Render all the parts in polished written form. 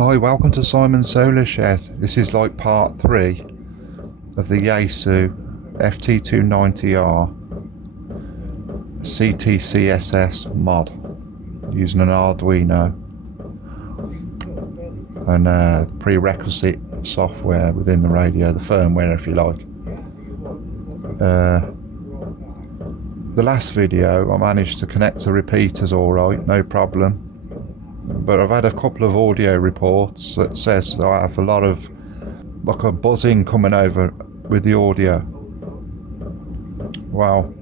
Hi, welcome to Simon's Solar Shed. This is like part 3 of the yaesu ft290R ctcss mod using an Arduino and prerequisite software within the radio, the firmware if you like. The last video I managed to connect to repeaters alright, no problem. But I've had a couple of audio reports that says that I have a lot of like a buzzing coming over with the audio. Well,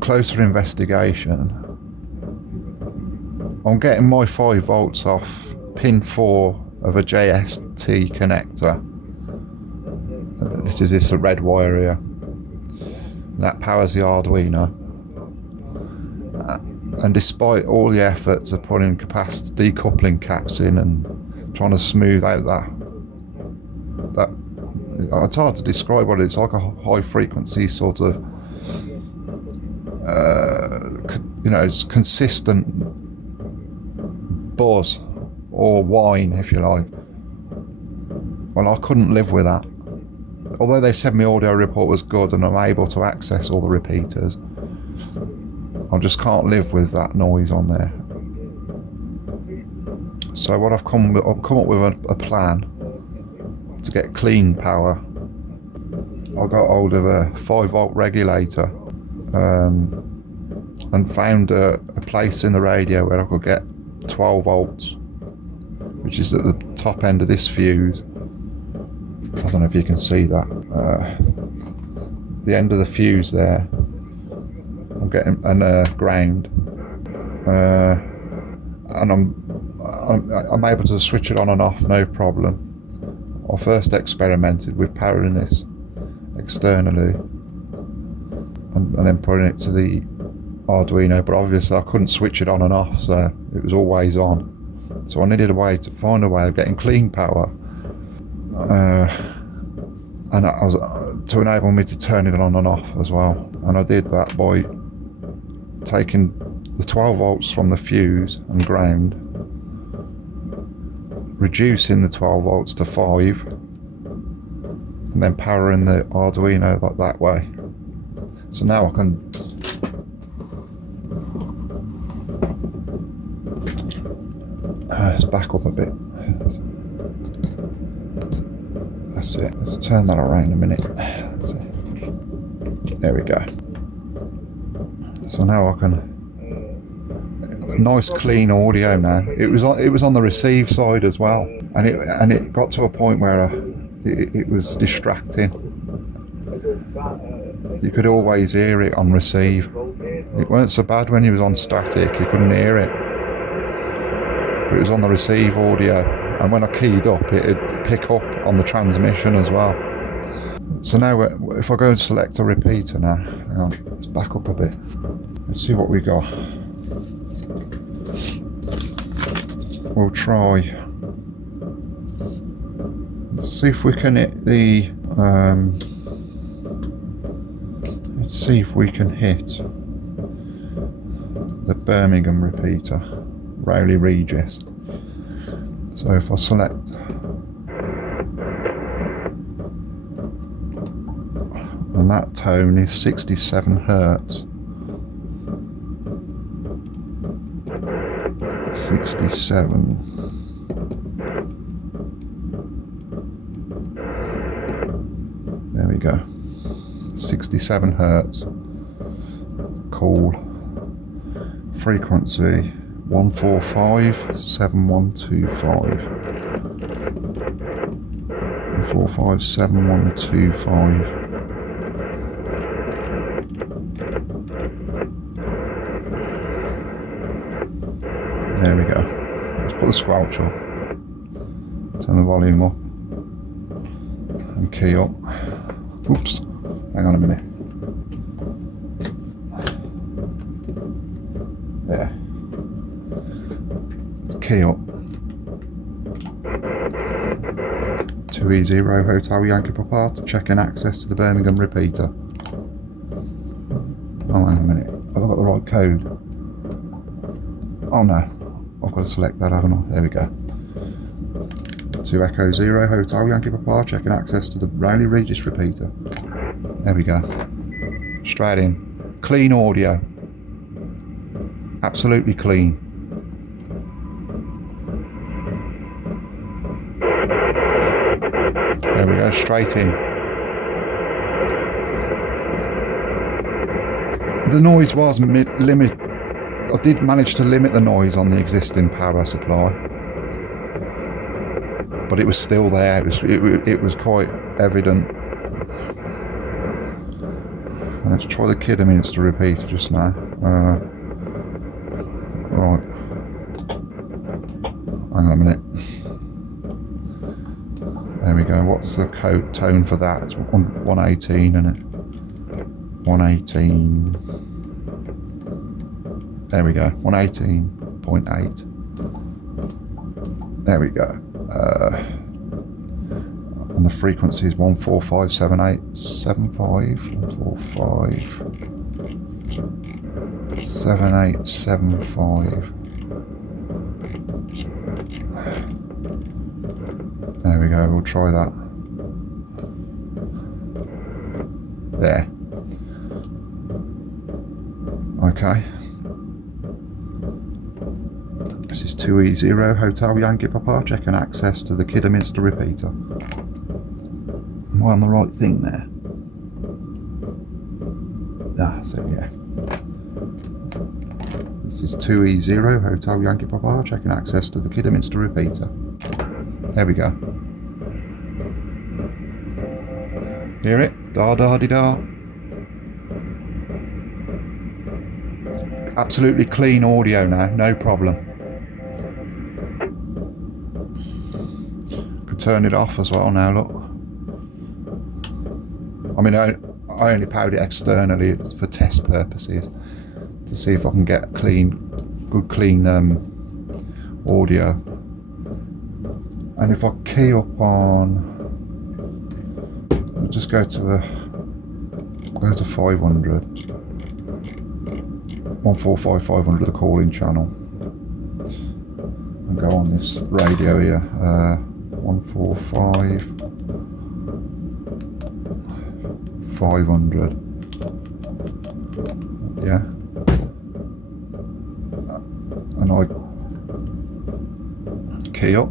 closer investigation, I'm getting my 5 volts off pin 4 of a JST connector. This is this red wire here. That powers the Arduino. And despite all the efforts of putting capacitor decoupling caps in and trying to smooth out that it's hard to describe what it is. It's like a high frequency sort of it's consistent buzz or whine if you like. Well, I couldn't live with that. Although they said my audio report was good and I'm able to access all the repeaters, I just can't live with that noise on there. So what I've come up with a plan to get clean power. I got hold of a 5 volt regulator and found a place in the radio where I could get 12 volts, which is at the top end of this fuse. I don't know if you can see that. The end of the fuse there. I'm getting ground, and I'm able to switch it on and off, no problem. I first experimented with powering this externally and then putting it to the Arduino, but obviously I couldn't switch it on and off, so it was always on. So I needed to find a way of getting clean power, and I was to enable me to turn it on and off as well. And I did that by taking the 12 volts from the fuse and ground, reducing the 12 volts to 5, and then powering the Arduino that way. So now I can let's back up a bit. That's it. Let's turn that around a minute. That's it. There we go. So now I can. It's nice clean audio now. It was on the receive side as well, and it got to a point where it was distracting. You could always hear it on receive. It weren't so bad when you was on static. You couldn't hear it, but it was on the receive audio, and when I keyed up, it'd pick up on the transmission as well. So now, if I go and select a repeater now, hang on, let's back up a bit. Let's see what we got. We'll try. Let's see if we can hit the. Let's see if we can hit the Birmingham repeater, Rowley Regis. So if I select. And that tone is 67 Hertz. 67. There we go. 67 Hertz. Cool. Frequency 1457125. 1457125. There we go. Let's put the squelch on. Turn the volume up. And key up. Oops. Hang on a minute. There. Let's key up. 2E0 Hotel Yankee Papa to check in access to the Birmingham repeater. Oh, hang on a minute. Have I got the right code? Oh no. I've got to select that, haven't I? There we go. to Echo Zero Hotel Yankee Papa, checking access to the Rayleigh Regis repeater. There we go. Straight in. Clean audio. Absolutely clean. There we go, straight in. The noise was limit. I did manage to limit the noise on the existing power supply, but it was still there. It was quite evident. Let's try the Kidderminster repeater just now. Right. Hang on a minute. There we go. What's the tone for that? It's 118, isn't it? 118. There we go. 118.8. There we go. And the frequency is 1457875. 1457875. There we go, we'll try that. There. Okay. This is 2E0 Hotel Yankee Papa, checking access to the Kidderminster repeater. Am I on the right thing there? Ah, so yeah. This is 2E0 Hotel Yankee Papa, checking access to the Kidderminster repeater. There we go. Hear it? Da da di da. Absolutely clean audio now, no problem. Could turn it off as well now, look. I mean, I only powered it externally for test purposes to see if I can get good clean audio. And if I key up on, I'll just go to 500, 145 the calling channel, and go on this radio here, 145 500. Yeah, and I key up.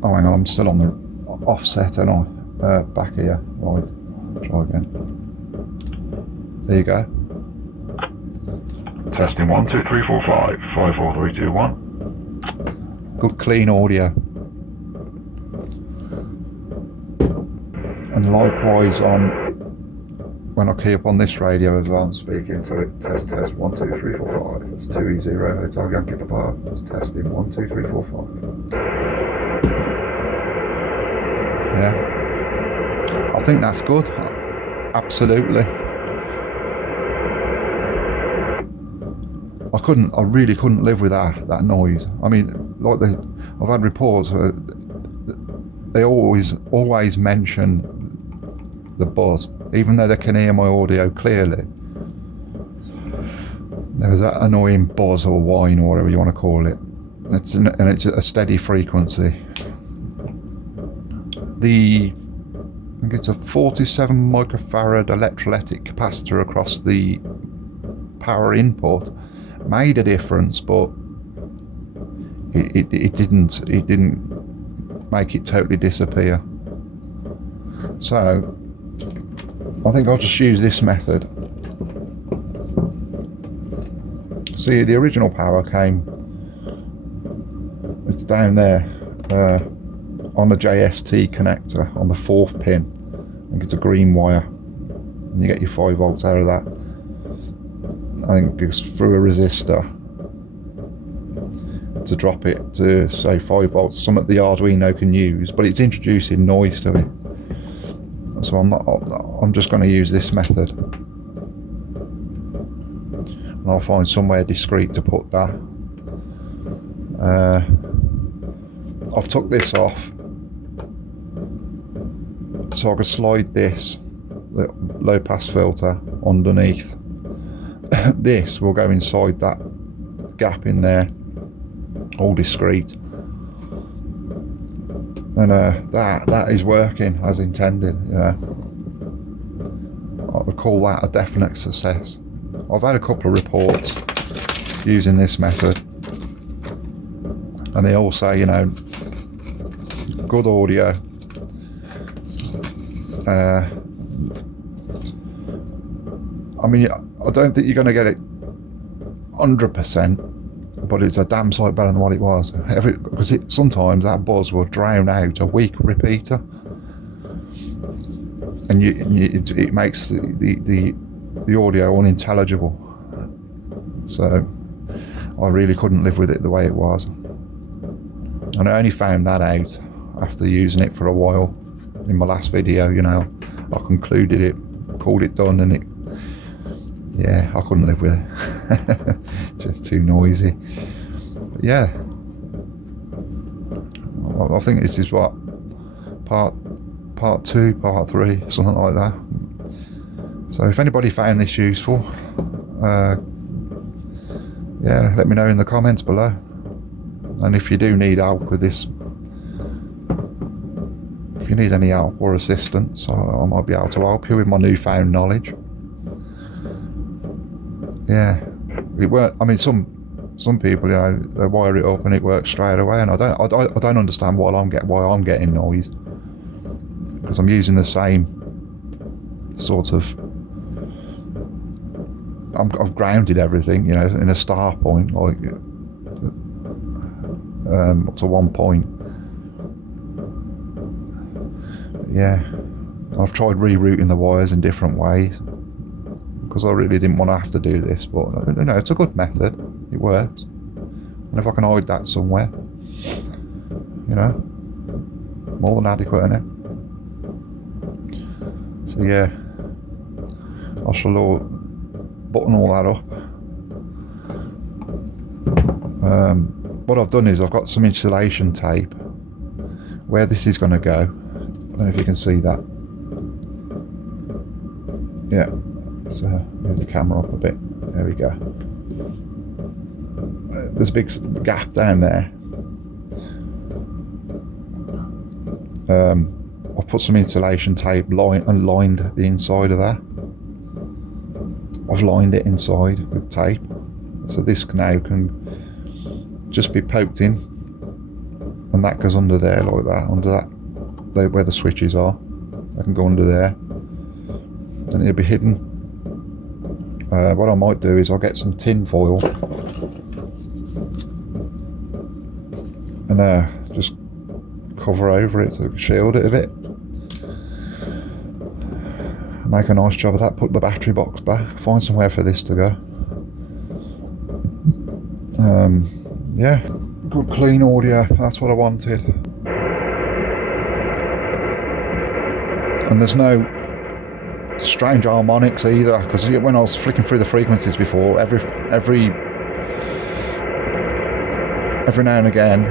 Oh, hang on, I'm still on the offset, and I back here. Right, try again. There you go. Testing 1 2 3 4 5 5 4 3 2 1. Good clean audio. And likewise on when I key up on this radio as well, I'm speaking to it. Test 1 2 3 4 5. It's 2E0 Hotel Yankee Papa. It's testing 1 2 3 4 5. Yeah, I think that's good. Absolutely. I really couldn't live with that noise. I mean, like I've had reports. They always mention the buzz, even though they can hear my audio clearly. There was that annoying buzz or whine or whatever you want to call it. It's a steady frequency. I think it's a 47 microfarad electrolytic capacitor across the power input made a difference, but it didn't make it totally disappear. So I think I'll just use this method. See, the original power came, it's down there on the JST connector on the 4th pin. I think it's a green wire, and you get your 5 volts out of that. I think it goes through a resistor to drop it to say 5 volts, something the Arduino can use, but it's introducing noise to it. So I'm just going to use this method, and I'll find somewhere discreet to put that. I've took this off so I can slide this low pass filter underneath. This will go inside that gap in there, all discreet, And that is working as intended. I would call that a definite success. I've had a couple of reports using this method, and they all say, good audio. I mean, I don't think you're going to get it 100%, but it's a damn sight better than what it was. Because sometimes that buzz will drown out a weak repeater, and it makes the audio unintelligible. So I really couldn't live with it the way it was, and I only found that out after using it for a while. In my last video, I concluded it, called it done, and I couldn't live with it. Just too noisy. But yeah, I think this is what part 2, part 3, something like that. So if anybody found this useful, let me know in the comments below. And if you do need help with this, if you need any help or assistance, I might be able to help you with my newfound knowledge. Yeah, it worked. I mean, some people, they wire it up and it works straight away, and I don't understand why I'm getting noise, because I'm using the same sort of. I've grounded everything, in a star point, like up to one point. Yeah, I've tried rerouting the wires in different ways, because I really didn't want to have to do this, but it's a good method. It works, and if I can hide that somewhere, more than adequate, innit? So yeah, I shall button all that up. What I've done is I've got some insulation tape where this is going to go. I don't know if you can see that. Yeah, let's move the camera up a bit. There we go. There's a big gap down there. I've put some insulation tape and lined the inside of that. I've lined it inside with tape, so this now can just be poked in, and that goes under there like that, under that, where the switches are. I can go under there, and it'll be hidden. What I might do is I'll get some tin foil and just cover over it to shield it a bit. Make a nice job of that. Put the battery box back. Find somewhere for this to go. Yeah, good clean audio. That's what I wanted. And there's no strange harmonics either, because when I was flicking through the frequencies before, every now and again,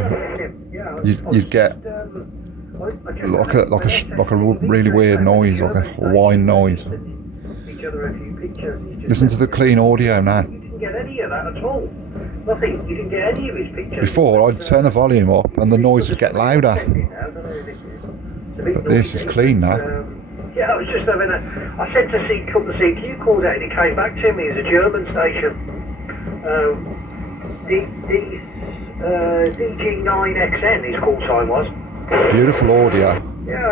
you'd get like a really weird noise, like a whine noise. Listen to the clean audio now. You didn't get any of that at all. Nothing. You didn't get any of his pictures. Before, I'd turn the volume up and the noise would get louder. But this is clean now. Yeah, I was just having I sent a couple of CQ calls out and it came back to me as a German station. DG9XN his call sign was. Beautiful audio. Yeah, I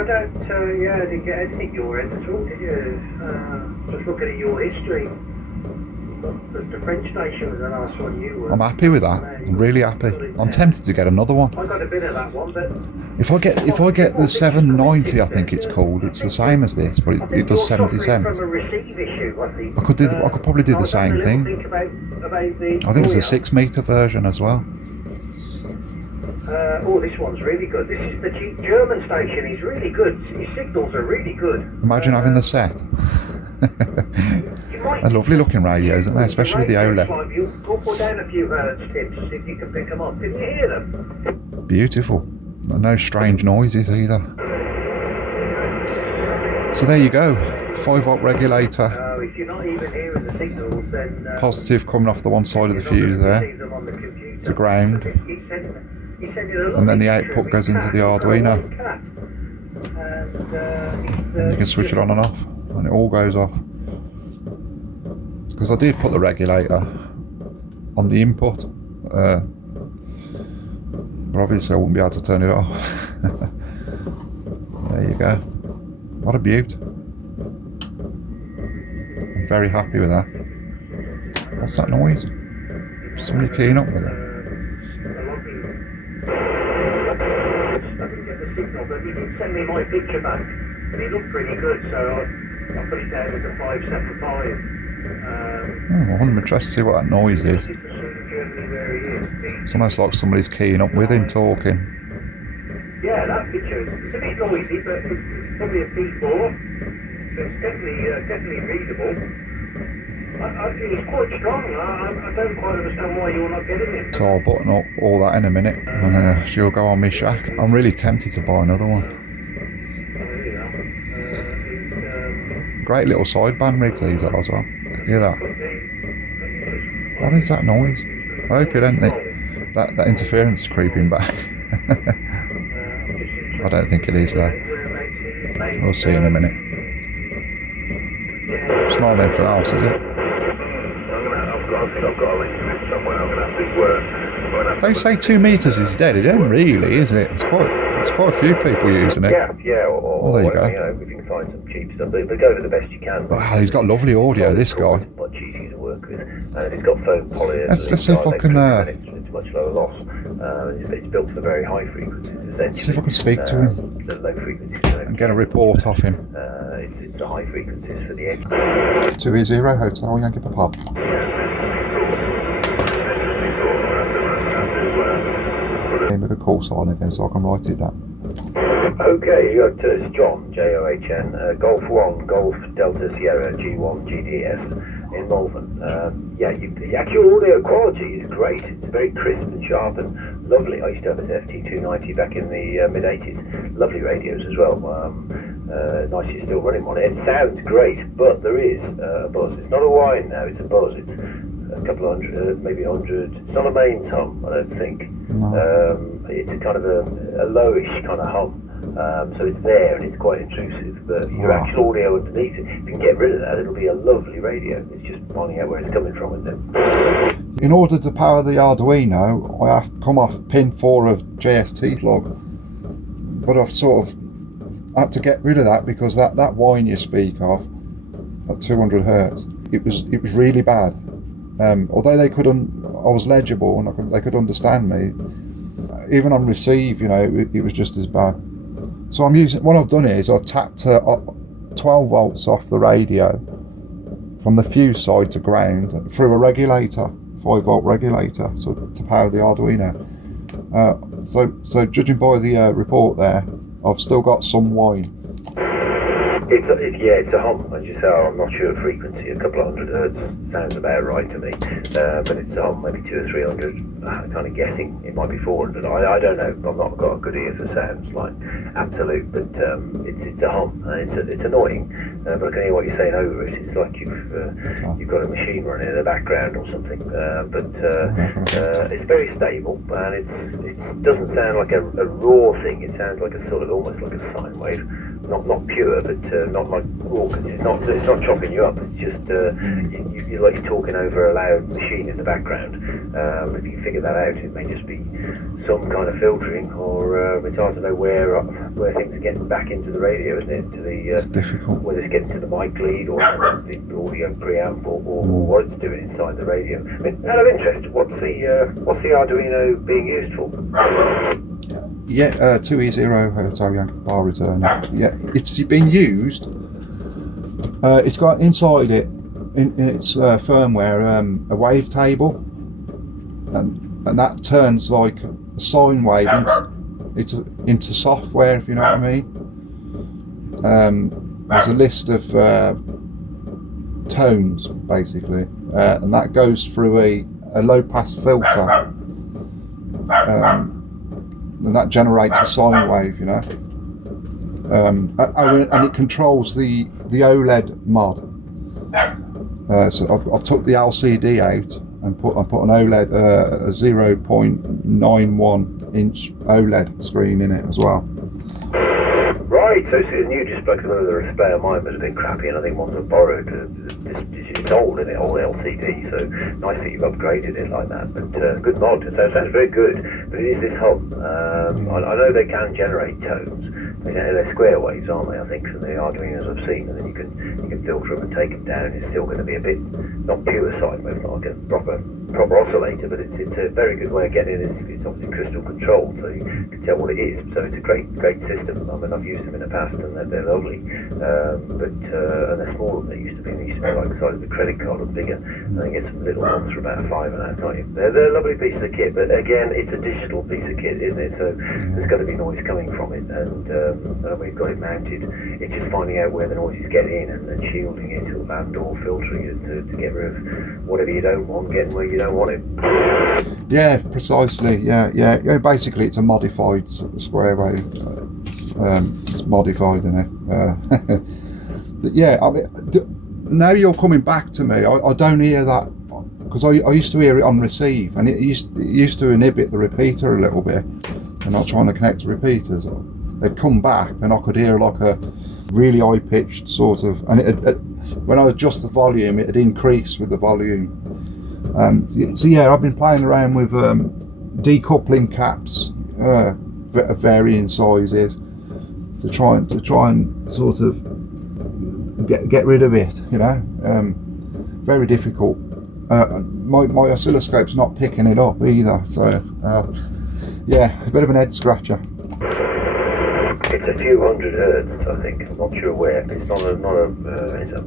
didn't get anything your end at all, did you? Just looking at your history. The French station was the last one you were. I'm happy with that. I'm really happy. I'm tempted to get another one. I got a bit of that one, but if I get the 790, I think it's called. It's the same as this, but it does 70 cents. I could probably do the same thing. I think it's a 6 meter version as well. This one's really good. This is the German station. He's really good. His signals are really good. Imagine having the set. They're lovely looking radios, aren't they? Especially with the OLED. Go put down a few hertz tips if you can pick them up. Can you hear them? Beautiful. No strange noises either. So there you go. 5-volt regulator. If you're not even hearing the signals, then positive coming off the one side of the fuse there to ground. he said he had a and then the lovely output picture goes of into his the cat. He's got a Arduino, white cat. And and you can switch it on and off, and it all goes off. Because I did put the regulator on the input, but obviously I wouldn't be able to turn it off. There you go. What a beaut. I'm very happy with that. What's that noise? Somebody keying up with it. I didn't get the signal, but he did send me my picture back, and it looked pretty good, so I put it down as a 575. Oh, I'm interested to see what that noise is. It's almost like somebody's keying up with him talking. Yeah, that picture is a bit noisy, but it's probably a P4, so it's definitely readable. It's quite strong. I don't quite understand why you're not getting it. So I'll button up all that in a minute, and she'll go on my shack. I'm really tempted to buy another one. Great little sideband rigs these are as well. Hear that? What is that noise? I hope it ain't that interference is creeping back. I don't think it is though. We'll see in a minute. It's not anything else, is it? They say 2 meters is dead. It ain't really, is it? It's quite a few people using it. Yeah, or there you go. You know, if you can find some cheap stuff, but go for the best you can. Wow, he's got lovely audio, this guy. It's not cheesy to work with, and it's got foam poly. Let's see if I can. It's much lower loss. It's built for very high frequencies. Let's see if I can speak to him The low frequencies and get a report off him. It's the high frequencies for the edge. 2E0 Hotel Yankee Papa. Name of the call sign again, so I can write it down. Okay, you got it's John, John, Golf 1, Golf Delta Sierra, G1, GDS in Malvern. The actual audio quality is great. It's very crisp and sharp and lovely. I used to have an ft290 back in the mid-80s. Lovely radios as well. Nice you're still running on it. It sounds great, but there is a buzz. It's not a whine now, it's a buzz. It's a couple of hundred, maybe 100. It's not a main hum, I don't think. No. It's a kind of a lowish kind of hum. So it's there and it's quite intrusive, but your actual audio underneath it, if you can get rid of that, it'll be a lovely radio. It's just finding out where it's coming from, isn't it? In order to power the Arduino, I have to come off pin 4 of JST log, but I've sort of had to get rid of that because that whine you speak of at 200 hertz, it was really bad. Although I was legible and they could understand me, even on receive, it was just as bad. So what I've done is I've tapped 12 volts off the radio from the fuse side to ground through a regulator, 5-volt regulator, so to power the Arduino. So judging by the report there, I've still got some whine. It's a hum, as you say. I'm not sure of frequency. A couple of hundred hertz sounds about right to me, but it's a hum, maybe 200 or 300. Kind of guessing it might be 400. I don't know. I've not got a good ear for sounds, like absolute, but it's a hum and it's annoying. But I can hear what you're saying over it. It's like you've got a machine running in the background or something. But it's very stable and it doesn't sound like a raw thing. It sounds like a sort of almost like a sine wave. Not pure, but not like raucous. It's not chopping you up. It's just you're like you're talking over a loud machine in the background. If you figure that out, it may just be some kind of filtering, or it's hard to know where things are getting back into the radio, isn't it? To the it's difficult. Whether it's getting to the mic lead or the audio preamp, or what it's doing inside the radio. I mean, out of interest, what's the Arduino being used for? Yeah, 2E0 Hotel Yankee Bar Return. Yeah, it's been used. It's got inside it, in its firmware, a wavetable, and that turns like a sine wave into software, if you know what I mean. There's a list of tones, basically, and that goes through a low pass filter. And that generates a sine wave, and it controls the OLED mod. So I've took the LCD out and put an OLED, a 0.91 inch OLED screen in it as well. Right, so it's a new display, because the display of mine was a bit crappy, and I think one was borrowed. It's old, isn't it? Old LCD, so nice that you've upgraded it like that. But good mod, so it sounds very good. But it is this hum. I know they can generate tones. They're square waves, aren't they? I think from the Arduinos I've seen, and then you can filter them and take them down. It's still going to be a bit not pure sine wave, not like a proper oscillator, but it's a very good way of getting it. It's obviously crystal controlled, so you can tell what it is. So it's a great system. I mean, I've used them in the past, and they're lovely. And they're smaller than they used to be. They used to be like the size of a credit card or bigger. And they get some little ones for about £5 can't you? They're a lovely piece of kit, but again, it's a digital piece of kit, isn't it? So there's going to be noise coming from it, and we've got it mounted. It's just finding out where the noise is getting in and shielding it and or filtering it to get rid of whatever you don't want, getting where you don't want it. Yeah, precisely. Yeah. Basically, it's a modified sort of square wave. It's modified, isn't it? But yeah, I mean, now you're coming back to me. I don't hear that, because I used to hear it on receive, and it used to inhibit the repeater a little bit. And not trying to connect to repeaters. They'd come back, and I could hear like a really high pitched sort of, and when I adjust the volume, it'd increase with the volume. So yeah, I've been playing around with decoupling caps of varying sizes to try and sort of get rid of it. You know, very difficult. My oscilloscope's not picking it up either. So yeah, a bit of an head scratcher. It's a few hundred hertz, I think. I'm not sure where. It's not a it's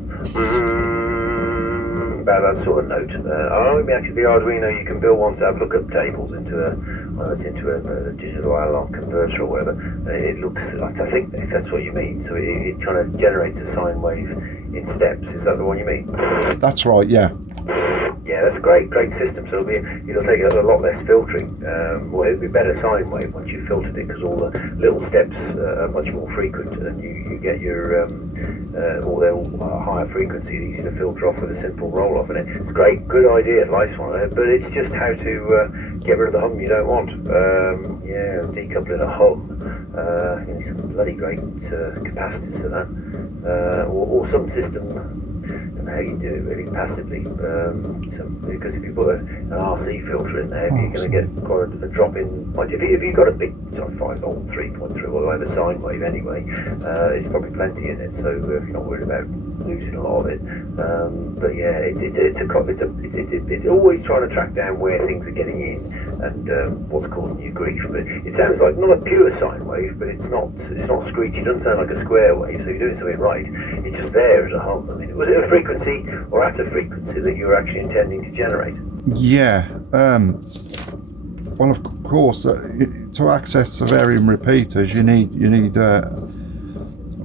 about that sort of note. Actually, the Arduino, you can build one to have lookup tables into a digital analog converter or whatever. It looks like, I think if that's what you mean. So it kind of generates a sine wave in steps. Is that the one you mean? That's right. Yeah. Yeah, that's a great system. So it'll take a lot less filtering. Well, it'll be better sine wave once you've filtered it, because all the little steps are much more frequent, and you get your all their higher frequency, easy to filter off with a simple roll off. And it's great, good idea, nice one. But it's just how to get rid of the hum you don't want. Yeah, decoupling a hum. Some bloody great capacitors for that, or some system. I don't know how you do it really passively, because if you put an RC filter in there, you're going to get quite a drop in. Like if you've got a big 5-volt 3.3 or whatever sine wave anyway, it's probably plenty in it. So if you're not worried about losing a lot of it, but yeah, it's always trying to track down where things are getting in and what's causing you grief. But it sounds like not a pure sine wave, but it's not screechy. It doesn't sound like a square wave. So you're doing something right. It's just there as a hum. I mean, was it a frequency or at a frequency that you were actually intending to generate? Yeah. Well, of course, to access the varying repeaters, you need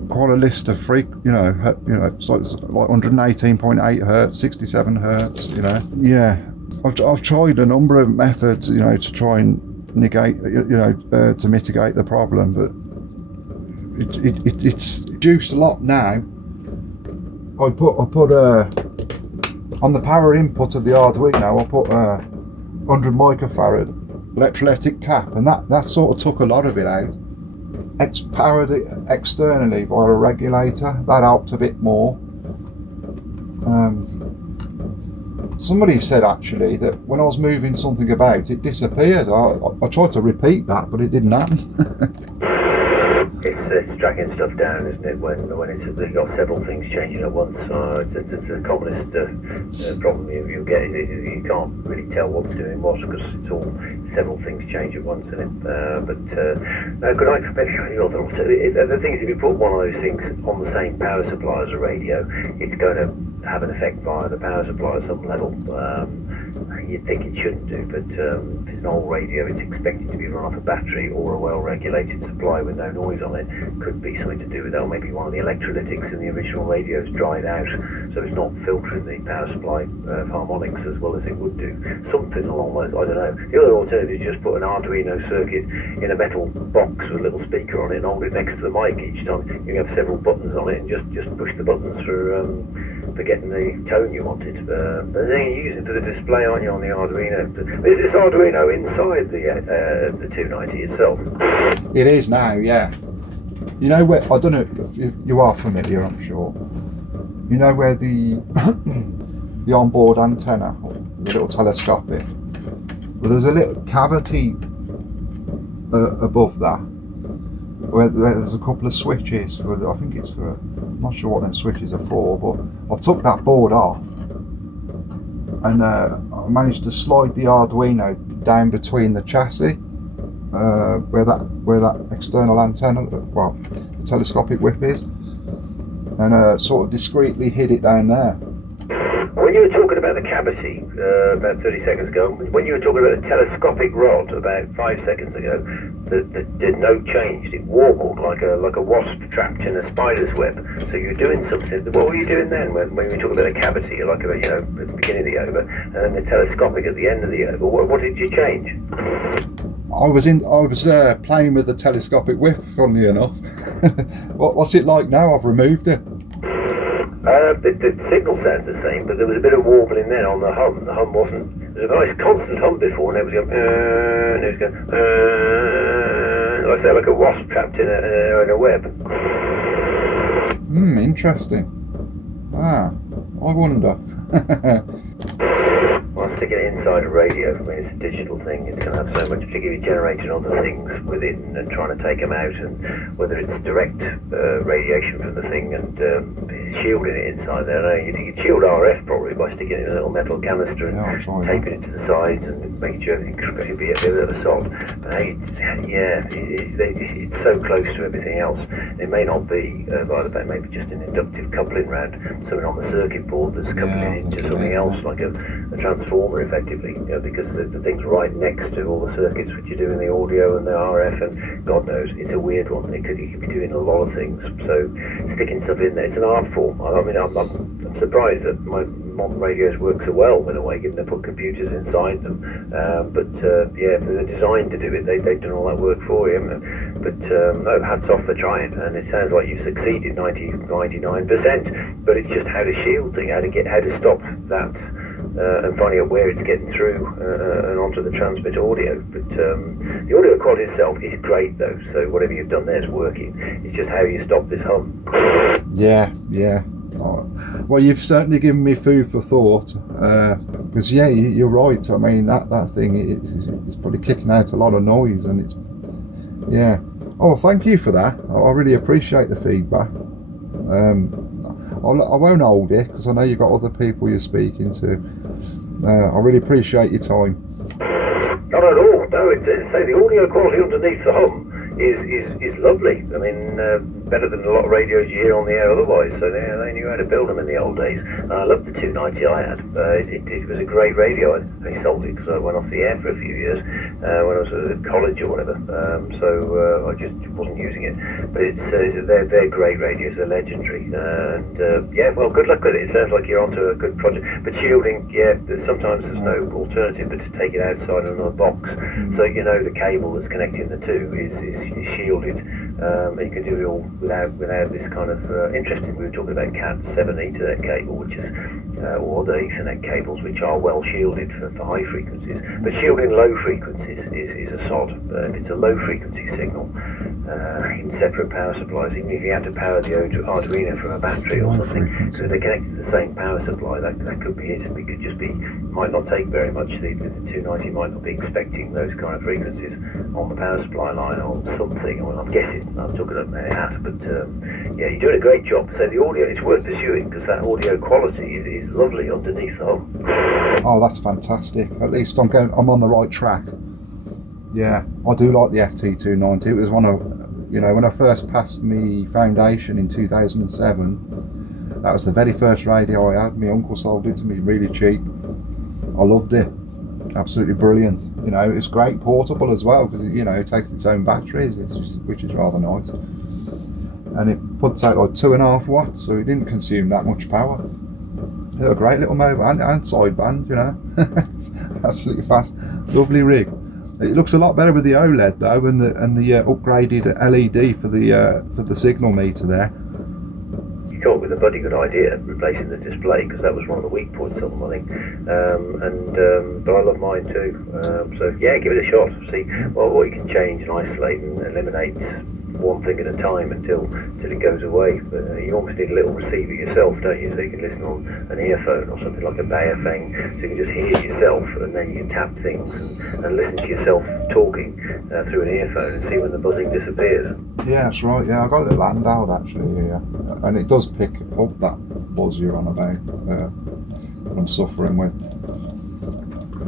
quite a list of it's like 118.8 hertz, 67 hertz. Yeah. I've tried a number of methods, to try and negate, to mitigate the problem, but it's reduced a lot now. I put on the power input of the Arduino, I put a 100 microfarad electrolytic cap, and that sort of took a lot of it out. Powered it externally via a regulator, that helped a bit more. Somebody said actually that when I was moving something about, it disappeared. I tried to repeat that, but it didn't happen. It's tracking stuff down, isn't it? When you've got several things changing at once. It's the commonest problem you get. You can't really tell what's doing what, because it's all several things change at once, isn't it? Good night. The thing is, if you put one of those things on the same power supply as a radio, it's going to have an effect via the power supply at some level. You'd think it shouldn't do, but if it's an old radio, it's expected to be run off a battery or a well-regulated supply with no noise on it. Could be something to do with that, or maybe one of the electrolytics in the original radio's dried out, so it's not filtering the power supply harmonics as well as it would do. Something along those, I don't know. The other alternative is just put an Arduino circuit in a metal box with a little speaker on it and hold it next to the mic each time. You have several buttons on it and just push the buttons for for getting the tone you wanted. But then you're using it for the display, aren't you, on the Arduino? Is this Arduino inside the 290 itself? It is now, yeah. You know where, I don't know if you are familiar, I'm sure. You know where the the onboard antenna, the little telescopic, well, there's a little cavity above that where there's a couple of switches for, I think it's for, I'm not sure what them switches are for, but I've took that board off and I managed to slide the Arduino down between the chassis where that external antenna, well, the telescopic whip is, and sort of discreetly hid it down there. When you were talking about the cavity about 30 seconds ago, when you were talking about the telescopic rod about 5 seconds ago, the note changed. It warbled like a wasp trapped in a spider's web. So you were doing something. What were you doing then when you were talking about a cavity, like at the beginning of the over, and then the telescopic at the end of the over? What did you change? I was playing with the telescopic whip, funnily enough. What's it like now? I've removed it. The signal sounds the same, but there was a bit of warbling then on the hum. The hum wasn't. There was a nice constant hum before, and it was going, and it was going, like I say, like a wasp trapped in a web. Interesting. I wonder. Well, sticking it inside a radio, I mean, it's a digital thing. It's going to have so much, particularly generating other things within and trying to take them out, and whether it's direct radiation from the thing and shielding it inside there. I know you could shield RF probably by sticking it in a little metal canister and taping it to the sides and making sure everything could be a bit of a solid. But it's so close to everything else. It may not be, maybe just an inductive coupling round, something on the circuit board that's coupling into something else, like a transformer effectively, because the thing's right next to all the circuits which you do in the audio and the RF, and God knows, it's a weird one. You could be doing a lot of things. So sticking stuff in there, it's an art form. I mean, I'm surprised that my modern radios work so well in a way, given they put computers inside them. They're designed to do it. They've done all that work for you. But no, hats off for trying, and it sounds like you've succeeded 99%. But it's just how to shield thing, how to stop that. And finding out where it's getting through and onto the transmit audio. But the audio quality itself is great though, so whatever you've done there is working. It's just how you stop this hum. Yeah. Oh, well, you've certainly given me food for thought, because you're right. I mean, that thing is probably kicking out a lot of noise, and it's, yeah. Oh, thank you for that. I really appreciate the feedback. I won't hold it, because I know you've got other people you're speaking to. I really appreciate your time. Not at all. No, the audio quality underneath the hum is lovely. I mean, better than a lot of radios you hear on the air otherwise. So they knew how to build them in the old days. And I loved the 290 I had. It was a great radio. I sold it because I went off the air for a few years when I was at college or whatever. I just wasn't using it. But they're great radios. They're legendary. And well, good luck with it. It sounds like you're onto a good project. But shielding, sometimes there's no alternative but to take it outside in another box. So the cable that's connecting the two is shielded. You can do it all without this kind of interesting. We were talking about Cat 7 Ethernet cable, which is or other Ethernet cables, which are well shielded for high frequencies. But shielding low frequencies is a sod. If it's a low frequency signal, in separate power supplies, even if you had to power the Arduino from a battery or something, so they connect to the same power supply, that could be it. It could just be, might not take very much. The 290 might not be expecting those kind of frequencies on the power supply line or something. Well, I'm guessing. I'm talking about my hat, but you're doing a great job. So the audio, it's worth pursuing because that audio quality is lovely underneath the hum. Oh, that's fantastic. At least I'm on the right track. Yeah, I do like the ft290. It was one of, when I first passed my foundation in 2007, that was the very first radio I had. My uncle sold it to me really cheap. I loved it. Absolutely brilliant. It's great portable as well because it takes its own batteries, which is rather nice. And it puts out like 2.5 watts, so it didn't consume that much power. They're a great little mobile and sideband, absolutely fast, lovely rig. It looks a lot better with the OLED though, and the upgraded LED for the signal meter there. You caught with the bloody good idea, replacing the display, because that was one of the weak points of them, I think. But I love mine too. So yeah, give it a shot. See what you can change and isolate and eliminate one thing at a time until it goes away. But you almost need a little receiver yourself, don't you? So you can listen on an earphone or something like a Bayerfang, so you can just hear yourself, and then you can tap things and listen to yourself talking through an earphone and see when the buzzing disappears. Yeah, that's right. Yeah, I got a little handout actually here, and it does pick up that buzz you're on about that I'm suffering with.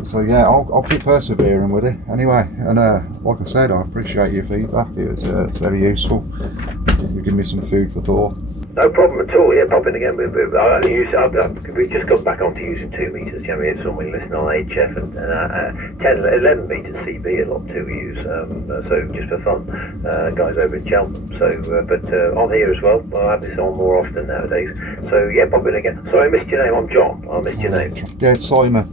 So yeah, I'll keep persevering with it anyway. And like I said, I appreciate your feedback. It's very useful. You give me some food for thought. No problem at all. Yeah, pop in again. We've just got back onto using 2 meters. You know, it's when we listen on HF and 10, 11 meters CB a lot too we use. So just for fun, guys over in Cheltenham. So, but on here as well. I'll have this on more often nowadays. So yeah, pop in again. Sorry, I missed your name. I'm John. I missed your name. Yeah, it's Simon.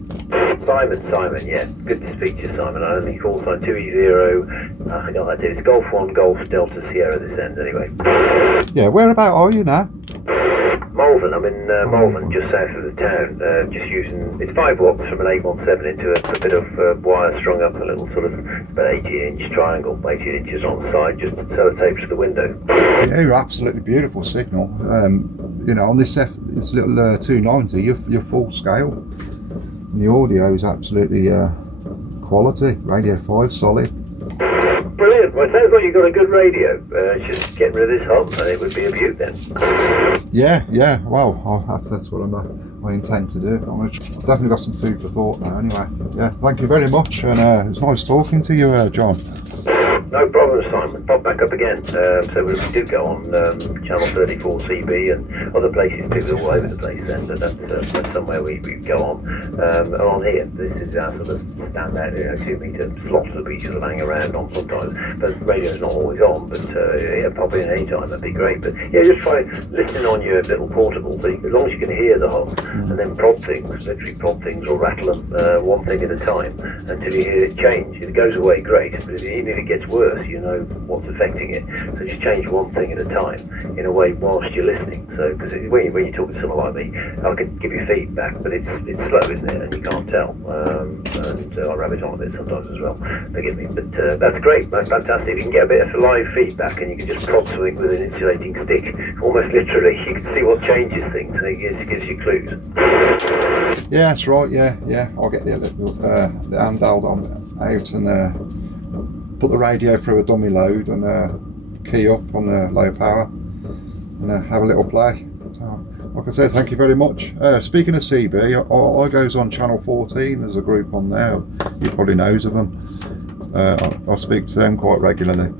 Simon, yeah. Good to speak to you, Simon. I only call sign 2E0. I got that too. It's Golf 1, Golf Delta Sierra this end, anyway. Yeah, whereabout are you now? Malvern. I'm in Malvern, just south of the town. Just using, it's 5 watts from an 817 into a bit of wire strung up a little sort of about 18-inch triangle, 18 inches on the side, just sellotaped to the window. Yeah, you're absolutely beautiful signal. You know, on this little 290, you're full scale. The audio is absolutely quality. Radio 5, solid. Brilliant. Well, it sounds like you've got a good radio. Just getting rid of this hum, and it would be a beaut then. Yeah. Well, that's what I intend to do. I've definitely got some food for thought now. Anyway, yeah. Thank you very much, and it was nice talking to you, John. No problem, Simon. Pop back up again. So we do go on channel 34 CB and other places too, all over the place. And that's somewhere we go on. And on here, this is our sort of standout 2 meter slot that we sort of hang around on sometimes. But radio's not always on. But yeah, pop in any time. That'd be great. But yeah, just try listening on your little portable. So as long as you can hear the hum, and then prod things, literally prod things or rattle them one thing at a time until you hear it change. If it goes away, great. But even if it gets worse, you know what's affecting it. So just change one thing at a time in a way whilst you're listening. So because when you talk to someone like me, I can give you feedback, but it's slow, isn't it? And you can't tell. And I rabbit on a bit sometimes as well. Forgive me, but that's great. That's fantastic. You can get a bit of live feedback, and you can just prod something with an insulating stick, almost literally. You can see what changes things, and it gives you clues. Yeah, that's right. Yeah. I'll get the handheld out and put the radio through a dummy load and key up on the low power and have a little play. So, like I said, thank you very much. Speaking of CB, I goes on channel 14. There's a group on there. You probably knows of them. I speak to them quite regularly.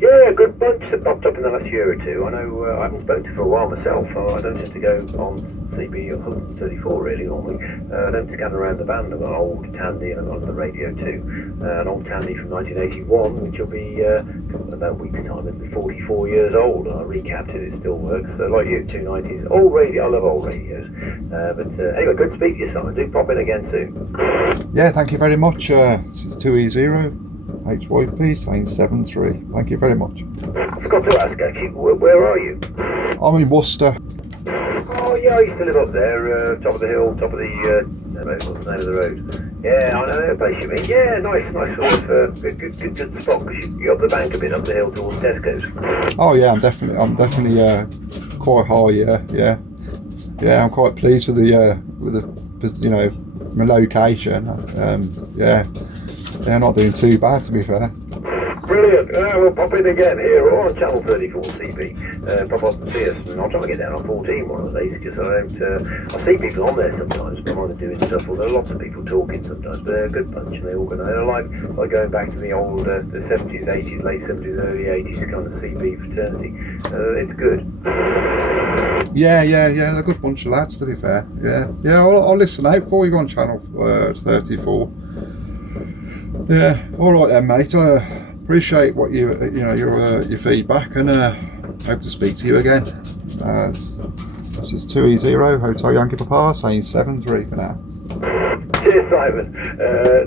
Yeah, a good bunch that popped up in the last year or two. I know I haven't spoken to for a while myself. I don't tend to go on CB or 34 really normally. I don't scan around the band. I've got an old Tandy and I've got the radio too. An old Tandy from 1981, which will be about a week's time. It'll be 44 years old. I recapped it. It still works. Like you, 290s. Old radio. I love old radios. But anyway, good to speak to you, Simon. Do pop in again soon. Yeah, thank you very much. This is 2E0. HYP saying 73. Thank you very much. I forgot to ask actually, where are you? I'm in Worcester. Oh yeah, I used to live up there, top of the hill, top of the, what's the name of the road? Yeah, I know that place you mean. Yeah, nice sort of good spot, because you up the bank a bit up the hill towards Tesco's. Oh yeah, I'm definitely quite high. Yeah, I'm quite pleased with the my location. Yeah, not doing too bad to be fair. Brilliant. We'll pop in again here or on channel 34 CB. Pop up and see us. And I'll try to get down on 14 one of these, because I see people on there sometimes, but I'm either doing stuff, or there are lots of people talking sometimes, but they're a good bunch and they organise. I like going back to the old, the 70s, 80s, late 70s, early 80s kind of CB fraternity. It's good. Yeah, they're a good bunch of lads to be fair. Yeah, I'll listen out before you go on channel 34. Yeah, all right then, mate. I appreciate what your feedback, and hope to speak to you again. This is 2E0 Hotel Yankee Papa saying 73 for now. Cheers, Simon.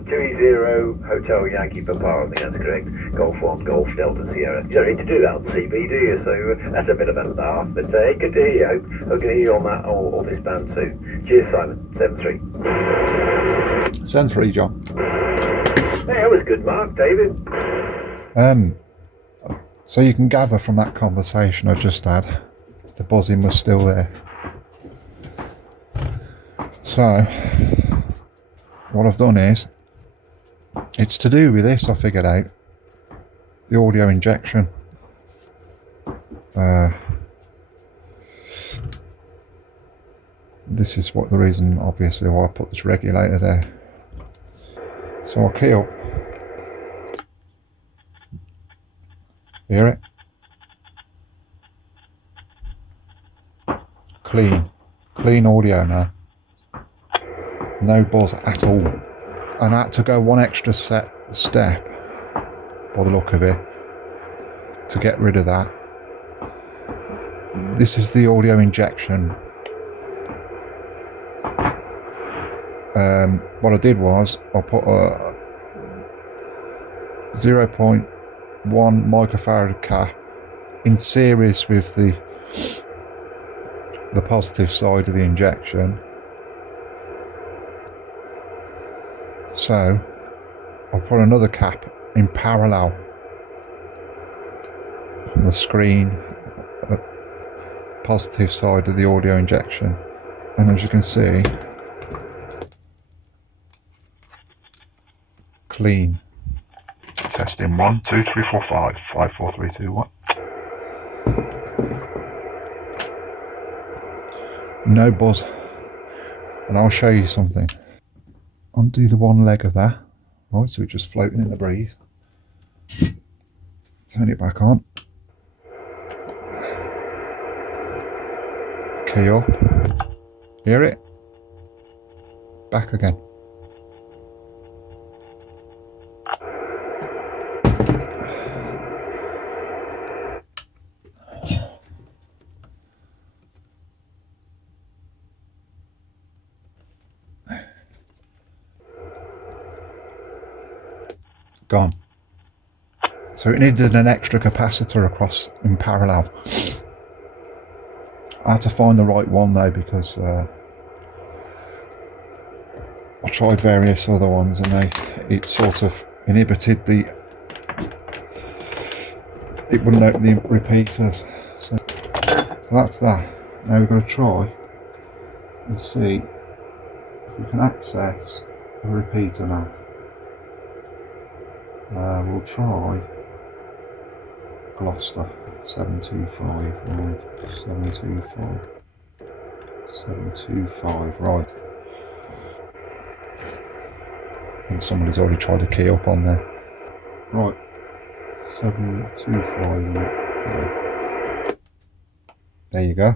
2E0 Hotel Yankee Papa, I think that's correct. Golf 1, Golf Delta Sierra. You don't need to do that on CB, do you? So that's a bit of a laugh. But hey, good to hear you. Hope I can hear you on that or this band soon. Cheers, Simon. 7-3. Send 3, John. Hey, that was good, Mark. David. So you can gather from that conversation I just had, the buzzing was still there. So, what I've done is, it's to do with this, I figured out, the audio injection. This is what the reason, obviously, why I put this regulator there. So I'll key up. Hear it? Clean audio now. No buzz at all. And I had to go one extra step, by the look of it, to get rid of that. This is the audio injection. What I did was, I put a 0.1 microfarad cap in series with the positive side of the injection. So I'll put another cap in parallel on the screen, positive side of the audio injection, and as you can see, clean. Testing 1 2 3 4 5 5 4 3 2 1. No buzz. And I'll show you something. Undo the one leg of that. Right, so it's just floating in the breeze. Turn it back on. Key up. Hear it? Back again. Gone. So it needed an extra capacitor across in parallel. I had to find the right one though, because I tried various other ones and it sort of inhibited it wouldn't open the repeaters. So that's that. Now we've got to try and see if we can access the repeater now. We'll try Gloucester 725, right, 725, right. I think somebody's already tried to key up on there. Right, 725, yeah. There you go.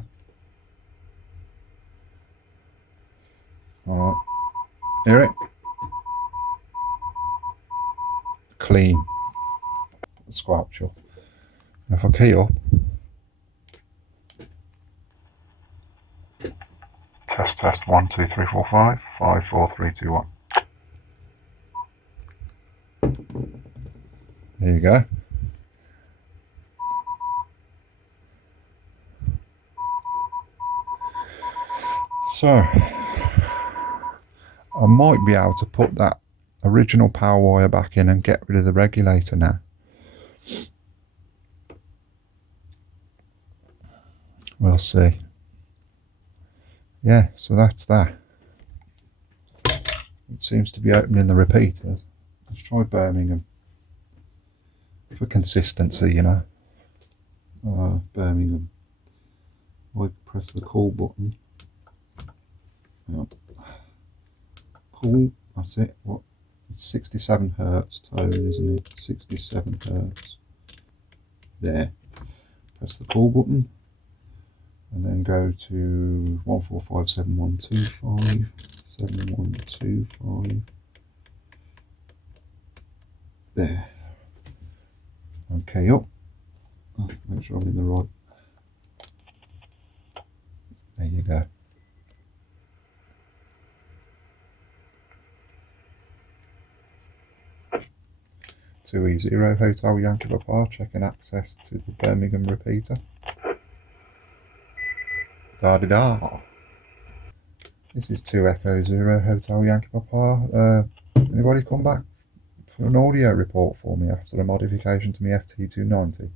Alright, hear it? Clean. Squelch up. If I key up, test 1 2 3 4 5 5 4 3 2 1. There you go. So I might be able to put that original power wire back in and get rid of the regulator now. We'll see. Yeah, so that's that. It seems to be opening the repeaters. Let's try Birmingham. For consistency, you know. Birmingham. I press the call button. Yep. Call, that's it. What? It's 67 hertz tone, isn't it? 67 hertz. There. Press the call button. And then go to 1457125 7125. There. Okay, up. Oh, make sure I'm in the right. There you go. 2E0 Hotel Yankee Papa, checking access to the Birmingham repeater. Da-da-da. This is 2 Echo 0 Hotel Yankee Papa. Anybody come back for an audio report for me after the modification to my ft290?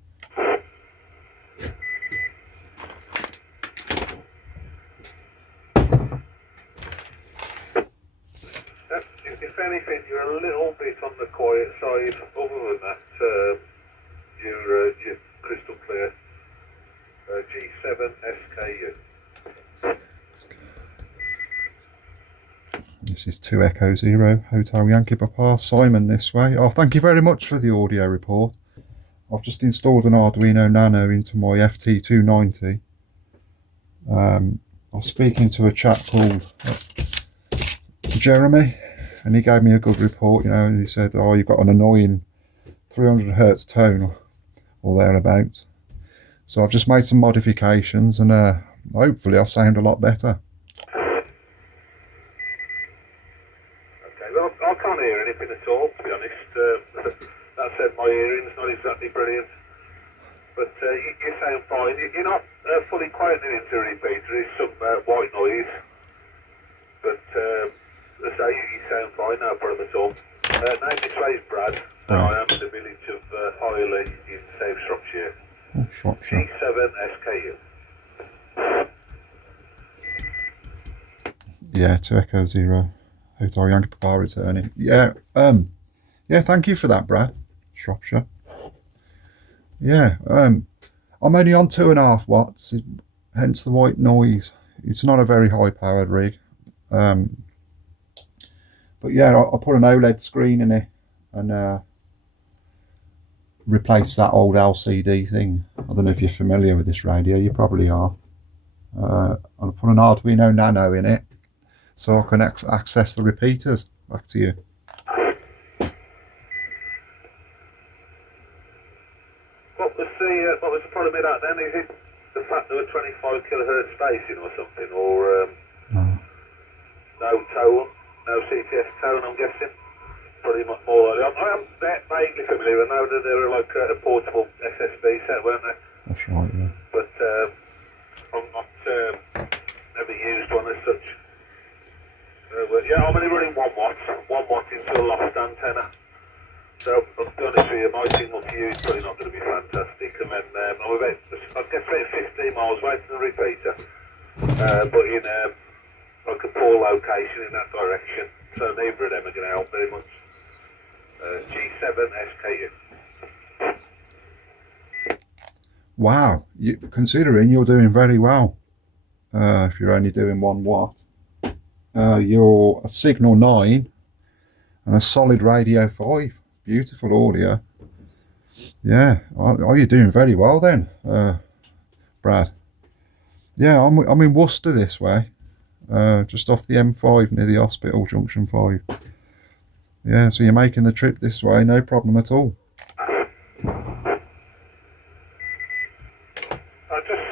If anything, you're a little bit on the quiet side. Other than that, you're crystal clear. G7 SKU. This is 2 Echo 0 Hotel Yankee Papa. Simon this way. Oh, thank you very much for the audio report. I've just installed an Arduino Nano into my ft290. I was speaking to a chap called Jeremy, and he gave me a good report, you know, and he said, oh, you've got an annoying 300 hertz tone or thereabouts. So I've just made some modifications, and hopefully I'll sound a lot better. Okay, well, I can't hear anything at all, to be honest. That said, my hearing's not exactly brilliant. But you sound fine. You're not fully quieting into a repeater. There's some white noise. But as I say, you sound fine, no problem at all. Name this way is Brad, and I am in the village of Highley in South Shropshire. Oh, Shropshire. G7 SKU. Yeah, 2 Echo 0 Hotel Yankee Papa returning. Yeah, yeah, thank you for that, Brad. Shropshire. Yeah, I'm only on 2.5 watts, hence the white noise. It's not a very high powered rig. But yeah, I put an OLED screen in it and replaced that old LCD thing. I don't know if you're familiar with this radio, you probably are. I put an Arduino Nano in it so I can access the repeaters. Back to you. What was the problem with that then? Is it the fact there were 25 kilohertz spacing or something, or no tone, no CTS tone? I'm guessing pretty much more early on. I am vaguely familiar. I know that they were like a portable SSB set, weren't they? That's right, yeah. But I'm not never used one as such. But yeah, I'm only running 1 watt into a loft antenna. So, I'll be honest with you, my signal to you is probably not going to be fantastic. And then I'm about, I guess about 15 miles away from the repeater. But in like a poor location in that direction. So neither of them are going to help very much. G7 SKU. Wow, considering you're doing very well, if you're only doing 1 watt. You're a Signal 9 and a solid Radio 5. Beautiful audio. Yeah, are you doing very well then, Brad? Yeah, I'm in Worcester this way, just off the M5 near the hospital, Junction 5. Yeah, so you're making the trip this way, no problem at all. I just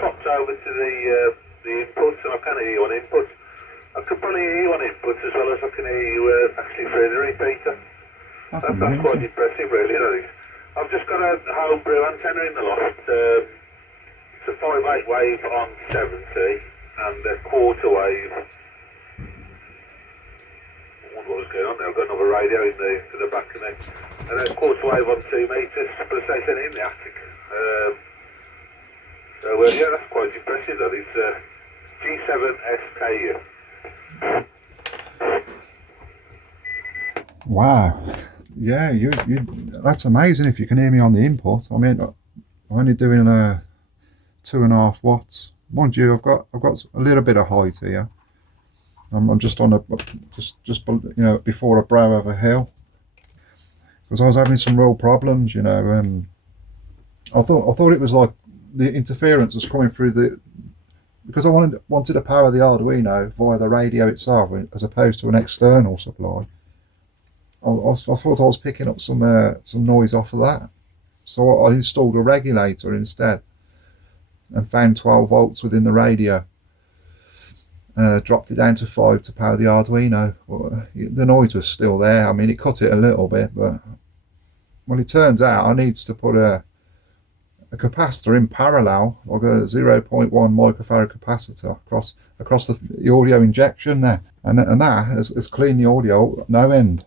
swapped over to the inputs, and I can hear you on inputs. I can probably hear you on inputs as well as I can hear you actually through the repeater. That's quite impressive, really. I've just got a homebrew antenna in the loft. It's a 5/8 wave on 70 and a quarter wave. I wonder what was going on there. I've got another radio in the back of it. And a quarter wave on 2 meters, but it's in the attic. So yeah, that's quite impressive. That is G7 SKU. Wow. Yeah, you that's amazing if you can hear me on the input. I mean, I'm only doing 2.5 watts. Mind you, I've got a little bit of height here. I'm just on just you know, before a brow of a hill, because I was having some real problems, you know. I thought it was like the interference was coming through because I wanted to power the Arduino via the radio itself as opposed to an external supply. I thought I was picking up some noise off of that, so I installed a regulator instead and found 12 volts within the radio. Dropped it down to 5 to power the Arduino. The noise was still there. I mean, it cut it a little bit, but Well, it turns out I needs to put a capacitor in parallel, like a 0.1 microfarad capacitor across the audio injection there, and that has cleaned the audio at no end.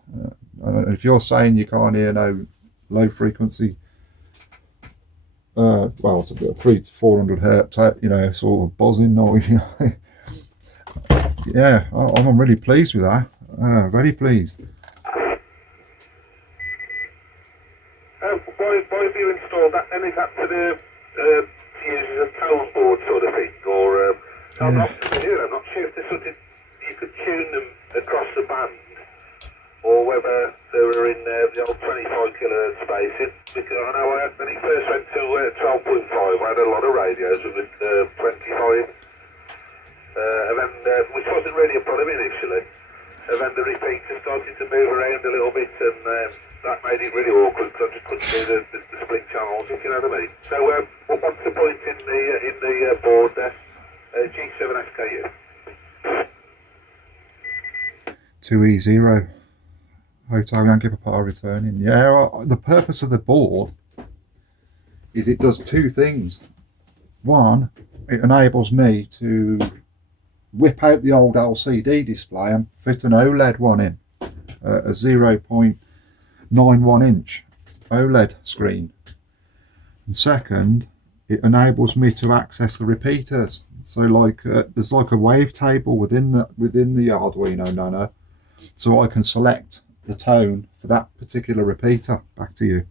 If you're saying you can't hear no low frequency, well, it's about 300 to 400 hertz, sort of buzzing noise. Yeah, I'm really pleased with that. Very pleased. Why have you installed that? And is that to use as a tone board sort of thing, or I'm not sure if you could tune them across the band, or whether they were in the old 25 kilohertz spacing. Because I know when he first went to 12.5, I had a lot of radios with 25, and then, which wasn't really a problem initially. And then the repeater started to move around a little bit, and that made it really awkward because I just couldn't see the split channels, if you know what I mean. So, what's the point in the board there? G7 SKU. 2E0 Hotel Yankee Papa returning. Yeah, the purpose of the board is it does two things. One, it enables me to whip out the old LCD display and fit an OLED one in, a 0.91 inch OLED screen. And second, it enables me to access the repeaters. So like there's like a wavetable within the Arduino Nano, so I can select the tone for that particular repeater. Back to you.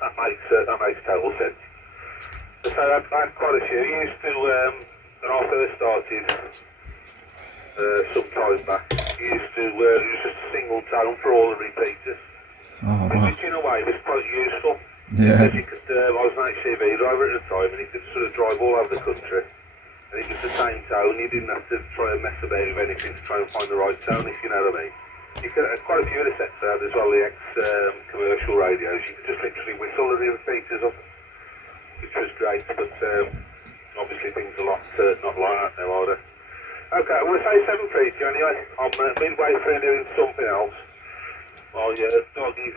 That makes total sense. So I had quite a few. Used to, when I first started, some time back, used to use just a single tone for all the repeaters. Oh, wow. Which in a way was quite useful. Yeah. Because you could, I was an HCV driver at the time, and you could sort of drive all over the country. And it was the same tone. You didn't have to try and mess about with anything to try and find the right tone, if you know what I mean. You could, quite a few of the sets out as well, the ex-commercial radios, you could just literally whistle the repeaters up, which was great, but obviously things are not like that now, are they? Okay, I'm going to say 7 for you anyway. I'm midway through doing something else. My dog is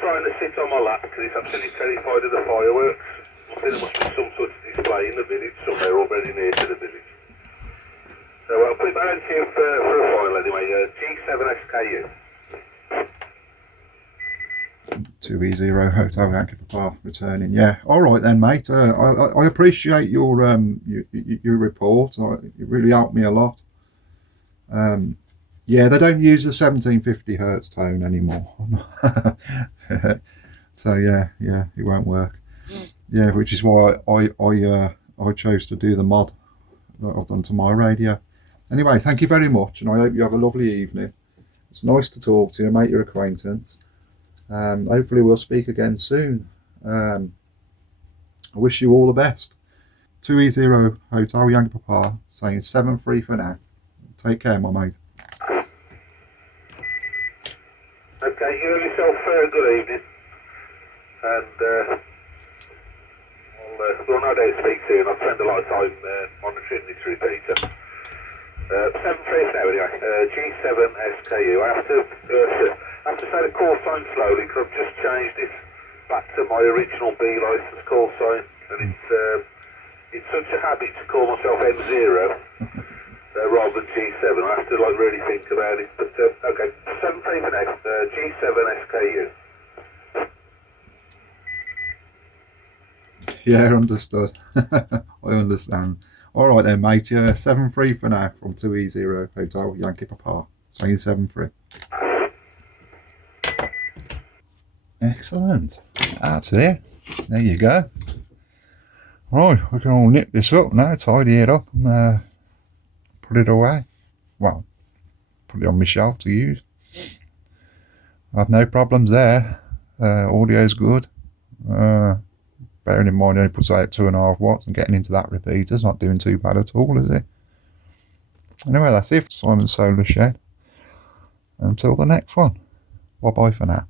trying to sit on my lap because he's absolutely terrified of the fireworks. I think there must be some sort of display in the village somewhere or very near to the village. So I'll put that on to you for a file anyway, G7 SKU. 2E0 Hotel Yankee Papa returning. Yeah, all right then, mate. I appreciate your report. It really helped me a lot. Yeah, they don't use the 1750 hertz tone anymore. So yeah, it won't work. Yeah, which is why I chose to do the mod that I've done to my radio. Anyway, thank you very much, and I hope you have a lovely evening. It's nice to talk to you, make your acquaintance. Hopefully we'll speak again soon. I wish you all the best. 2E0 Hotel Yankee Papa saying 7-3 for now. Take care, my mate. Okay, you have yourself a good evening, and we'll no doubt speak soon. I've spent a lot of time monitoring this repeater. 7-3 now anyway, G7 SKU. I have to say the call sign slowly because I've just changed it back to my original B license call sign, and it's such a habit to call myself M0 rather than G7. I have to really think about it. But okay, 7-3 for next, G7 SKU. Yeah, understood. I understand. All right then, mate. Yeah, 7-3 for now from 2E0 Hotel Yankee Papa. Saying 7-3. Excellent. That's it. There you go. Right, we can all nip this up now, tidy it up, and put it away. Well, put it on my shelf to use. I had no problems there. Audio's good. Bearing in mind it only puts out 2.5 watts, and getting into that repeater's not doing too bad at all, is it? Anyway, that's it for Simon's Solar Shed. Until the next one. Bye bye for now.